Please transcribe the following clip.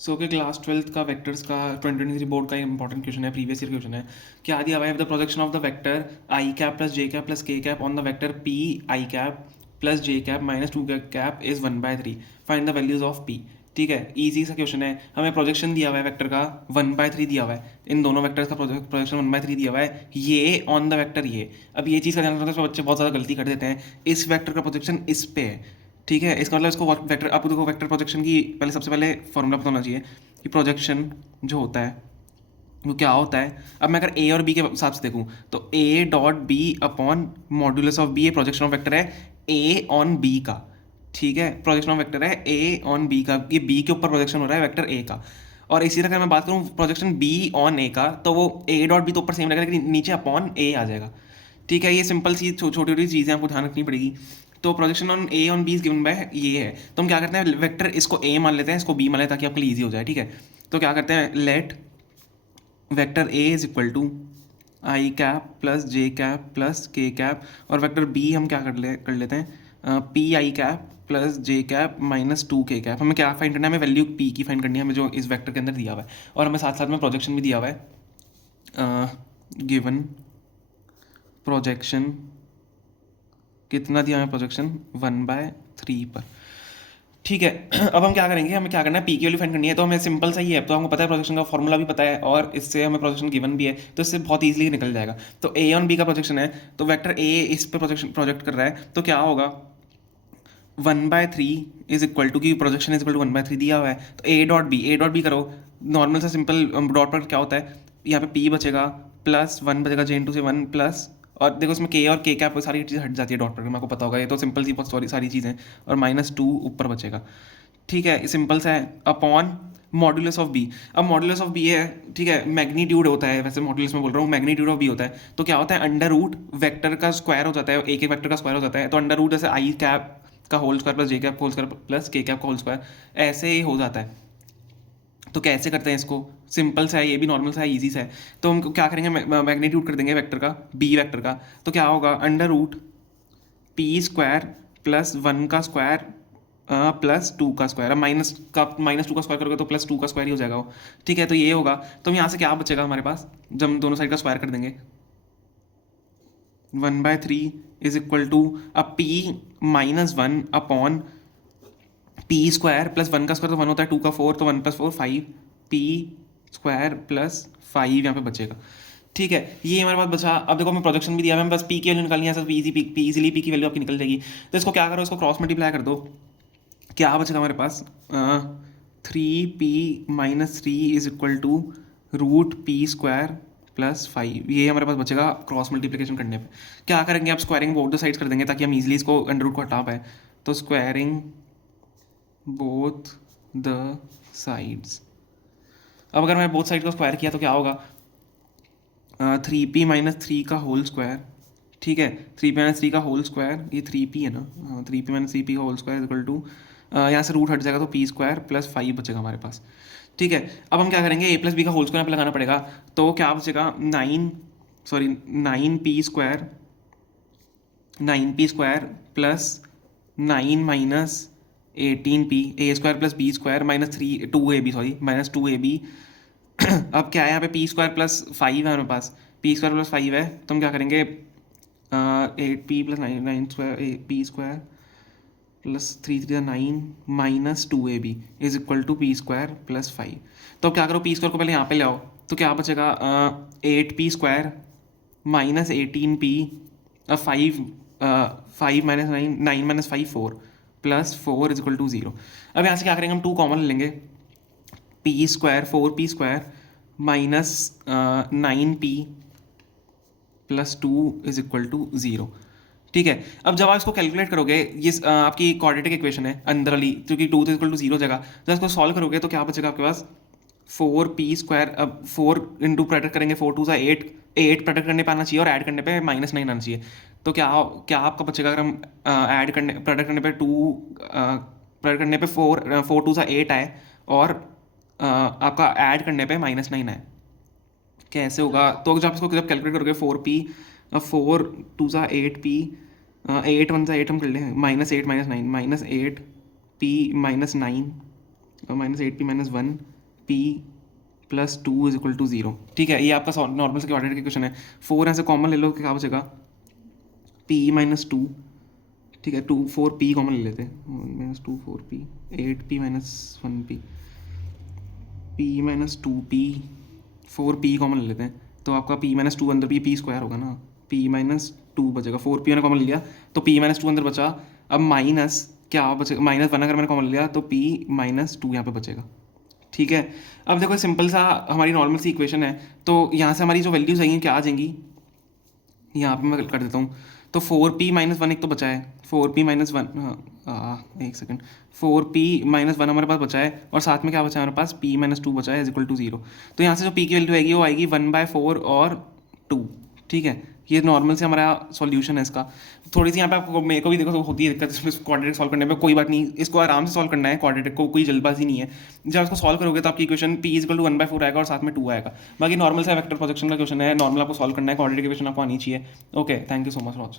सो कि class 12th का vectors का 2023 बोर्ड का इंपॉर्टेंट क्वेश्चन है, प्रीवियस ईयर क्वेश्चन है कि आदि अबाई the projection of the vector i cap plus J cap plus के cap on the vector p I cap plus J cap minus two cap is 1/3, find the values of p. ठीक है, easy सा question है। हमें projection दिया हुआ है vector का 1/3 दिया हुआ है, इन दोनों वेक्टर्स का प्रोजेक्शन 1/3 दिया हुआ है, ये ऑन द वेक्टर ये। अब ये चीज़ का ध्यान रखना है, बच्चे बहुत ज़्यादा गलती कर देते हैं, इस वेक्टर का प्रोजेक्शन इस पे है। ठीक है, इसका मतलब इसको वेक्टर, आपको देखो वेक्टर प्रोजेक्शन की पहले सबसे पहले फॉर्मूला पता होना चाहिए कि प्रोजेक्शन जो होता है वो क्या होता है। अब मैं अगर ए और बी के हिसाब से देखूँ तो A dot B upon modulus of B, ये प्रोजेक्शन ऑफ वेक्टर है ए ऑन बी का। ठीक है, प्रोजेक्शन ऑफ वेक्टर है ए ऑन बी का, ये बी के ऊपर प्रोजेक्शन हो रहा है वेक्टर ए का। और इसी तरह अगर मैं बात करूँ प्रोजेक्शन बी ऑन ए का, तो वो ए डॉट बी तो ऊपर सेम रहेगा लेकिन नीचे अपॉन ए आ जाएगा। ठीक है, ये सिंपल सी छोटी छोटी चीज़ें आपको ध्यान रखनी पड़ेगी। तो projection on A on B is given by ये है, तो हम क्या करते हैं वेक्टर इसको ए मान लेते हैं, इसको बी मान लेते हैं ताकि आपके लिए ईजी हो जाए। ठीक है, तो क्या करते हैं, let vector A is equal to I cap plus J cap plus के कैप, और वेक्टर बी हम क्या कर लेते हैं पी आई कैप प्लस जे cap minus two K cap. हमें क्या फाइंड करना है, हमें वैल्यू पी की फाइंड करनी है, हमें जो इस वेक्टर के अंदर दिया हुआ है, और हमें साथ साथ में प्रोजेक्शन भी दिया हुआ है। गिवन प्रोजेक्शन कितना दिया हमें, प्रोजेक्शन 1/3 पर। ठीक है, अब हम क्या करेंगे, हमें क्या करना है, पी की वैल्यू फाइंड करनी है। तो हमें सिंपल सा ही है, तो हमको पता है प्रोजेक्शन का फॉर्मूला भी पता है, और इससे हमें प्रोजेक्शन गिवन भी है, तो इससे बहुत ईजिली निकल जाएगा। तो ए ऑन बी का प्रोजेक्शन है, तो वेक्टर ए इस पे प्रोजेक्शन प्रोजेक्ट कर रहा है, तो क्या होगा 1/3 इज इक्वल टू, की प्रोजेक्शन इज इक्वल टू 1/3 दिया हुआ है, तो ए डॉट बी करो, नॉर्मल सा सिंपल डॉट प्रोडक्ट क्या होता है, यहाँ पे पी बचेगा प्लस 1 बचेगा, जे इंटू से 1 प्लस, और देखो इसमें के और के कैप सारी चीज़ हट जाती है डॉट प्रोडक्ट में, आपको पता होगा, ये तो सिंपल सी बहुत सारी चीज़ें, और -2 ऊपर बचेगा। ठीक है, सिंपल सा है, अपॉन मॉड्यूलस ऑफ बी। अब मॉड्यूलस ऑफ बी है, ठीक है, मैग्नीट्यूड होता है, वैसे मॉड्यूलस में बोल रहा हूँ, मैग्नीट्यूड ऑफ बी होता है, तो क्या होता है अंडर रूट वेक्टर का स्क्वायर हो जाता है, एक एक वेक्टर का स्क्वायर हो जाता है, तो अंडर रूट जैसे आई कैप का होल स्क्वायर प्लस जे कैप होल स्क्वायर प्लस के कैप का होल स्क्वायर, ऐसे ही हो जाता है। तो कैसे करते हैं इसको, सिंपल सा है, ये भी नॉर्मल सा है, ईजी सा है। तो हम क्या करेंगे, मैग्नीट्यूड कर देंगे वेक्टर का, बी वेक्टर का, तो क्या होगा under root P square plus 1 का स्क्वायर प्लस 2 का स्क्वायर। अब माइनस टू का स्क्वायर करोगे तो +2 का स्क्वायर ही हो जाएगा वो। ठीक है, तो ये होगा, तो हम यहाँ से क्या बचेगा हमारे पास, जब हम दोनों साइड का स्क्वायर कर देंगे 1/3 इज इक्वल टू, अब P -1 upon P square plus 1 का स्क्वायर तो 1 होता है, 2 का 4 तो 1 + 4 5, पी स्क्वायर प्लस 5 यहाँ पे बचेगा। ठीक है, ये हमारे पास बचा। अब देखो हमें प्रोजेक्शन भी दिया है, हमें बस पी की वैल्यू निकालनी है, सर इजीली पी की वैल्यू आपकी निकल जाएगी। तो इसको क्या करो, इसको क्रॉस मल्टीप्लाई कर दो, क्या बचेगा हमारे पास 3p-3 is equal to root P square plus 5, ये हमारे पास बचेगा क्रॉस मल्टीप्लिकेशन करने पे। क्या करेंगे, आप स्क्वायरिंग बोथ द साइड्स कर देंगे ताकि हम इजीली इसको अंडर रूट को हटा पाए। तो स्क्वायरिंग बोथ द साइड्स, अब अगर मैं बोथ साइड को स्क्वायर किया तो क्या होगा 3p-3 का होल स्क्वायर। ठीक है, 3p-3 का होल स्क्वायर, ये 3p है ना, हाँ 3p-3p का होल स्क्वायर इक्वल टू, यहाँ से रूट हट जाएगा तो पी स्क्वायर प्लस 5 बचेगा हमारे पास। ठीक है, अब हम क्या करेंगे, a प्लस बी का होल स्क्वायर पे लगाना पड़ेगा, तो क्या बचेगा 9p square plus 9 minus 18p, a square plus b square -2ab अब क्या है यहाँ पे पी स्क्वायर प्लस 5 है हमारे पास, पी स्क्वायर प्लस 5 है, तो हम क्या करेंगे 8p plus 9 square P square plus 3 -2ab is equal to P square plus 5। तो क्या करो, पी स्क्वायर को पहले यहाँ पे ले आओ, तो क्या बचेगा 8p square minus 18p, 5 minus 9 minus 5 4 plus 4 is equal to 0। अब यहाँ से क्या करेंगे, हम 2 कॉमन ले लेंगे, P square 4p square minus 9p plus 2 is equal to 0। ठीक है, अब जब आप इसको कैलकुलेट करोगे, ये आपकी क्वाड्रेटिक इक्वेशन है अंदर वाली, क्योंकि 2 इक्वल टू 0 जगह, जब इसको सॉल्व करोगे तो क्या बचेगा आपके पास 4p स्क्वायर। अब 4 इंटू प्रोडक्ट करेंगे, 4 2 8, 8 प्रोडक्ट करने पे आना चाहिए और ऐड करने पे -9 आना चाहिए। तो क्या क्या आपका बचेगा, अगर हम ऐड करने प्रोडक्ट करने पे 2 प्रोडक्ट करने पे 4 2 8 आए, और आपका ऐड करने पे -9 आए, कैसे होगा। तो जब कैलकुलेट करोगे 4p 4 2 8p 8 1 8 हम कर लें -8 -9 -8p -9 minus 8p minus 1p plus 2 is equal to 0। ठीक है, ये आपका नॉर्मल से क्वाड्रेटिक इक्वेशन है। 4 ऐसे कॉमन ले लो, क्या बचेगा, p माइनस 2। ठीक है, 4p कॉमन ले लेते हैं, minus 2 4p, 8p minus 1p, p minus 2p, 4p common ले लेते हैं, तो आपका p माइनस 2 अंदर p स्क्वायर होगा ना, p माइनस 2 बचेगा, 4p मैंने कॉमन लिया तो p माइनस 2 अंदर बचा। अब माइनस क्या बचेगा, माइनस 1 अगर मैंने कॉमन लिया तो p माइनस 2 यहाँ पे बचेगा। ठीक है, अब देखो सिंपल सा हमारी नॉर्मल सी इक्वेशन है, तो यहाँ से हमारी जो वैल्यूज आएंगी क्या आ जाएंगी, यहाँ पे मैं कर देता हूँ। तो 4p माइनस 1 एक तो बचा है, 4p माइनस 1, एक सेकंड, 4p माइनस 1 हमारे पास बचा है, और साथ में क्या बचा है हमारे पास, p माइनस 2 बचा है इज इक्वल टू 0। तो यहाँ से जो p की वैल्यू आएगी वो आएगी 1/4 और 2। ठीक है, ये नॉर्मल से हमारा सॉल्यूशन है इसका। थोड़ी सी यहाँ पे आपको, मेरे को भी देखो होती है दिक्कत क्वाड्रेटिक सॉल्व करने पे, कोई बात नहीं, इसको आराम से सॉल्व करना है क्वाड्रेटिक को, कोई जल्दबाजी नहीं है। जब इसको सॉल्व करोगे तो आपकी equation p is equal to 1/4 आएगा और साथ में 2 आएगा। बाकी नॉर्मल सा वेक्टर प्रोजेक्शन का क्वेश्चन है, नॉर्मल आपको सॉल्व करना है, क्वाड्रेटिक इक्वेशन आपको आनी चाहिए। Okay, thank you so much for watching.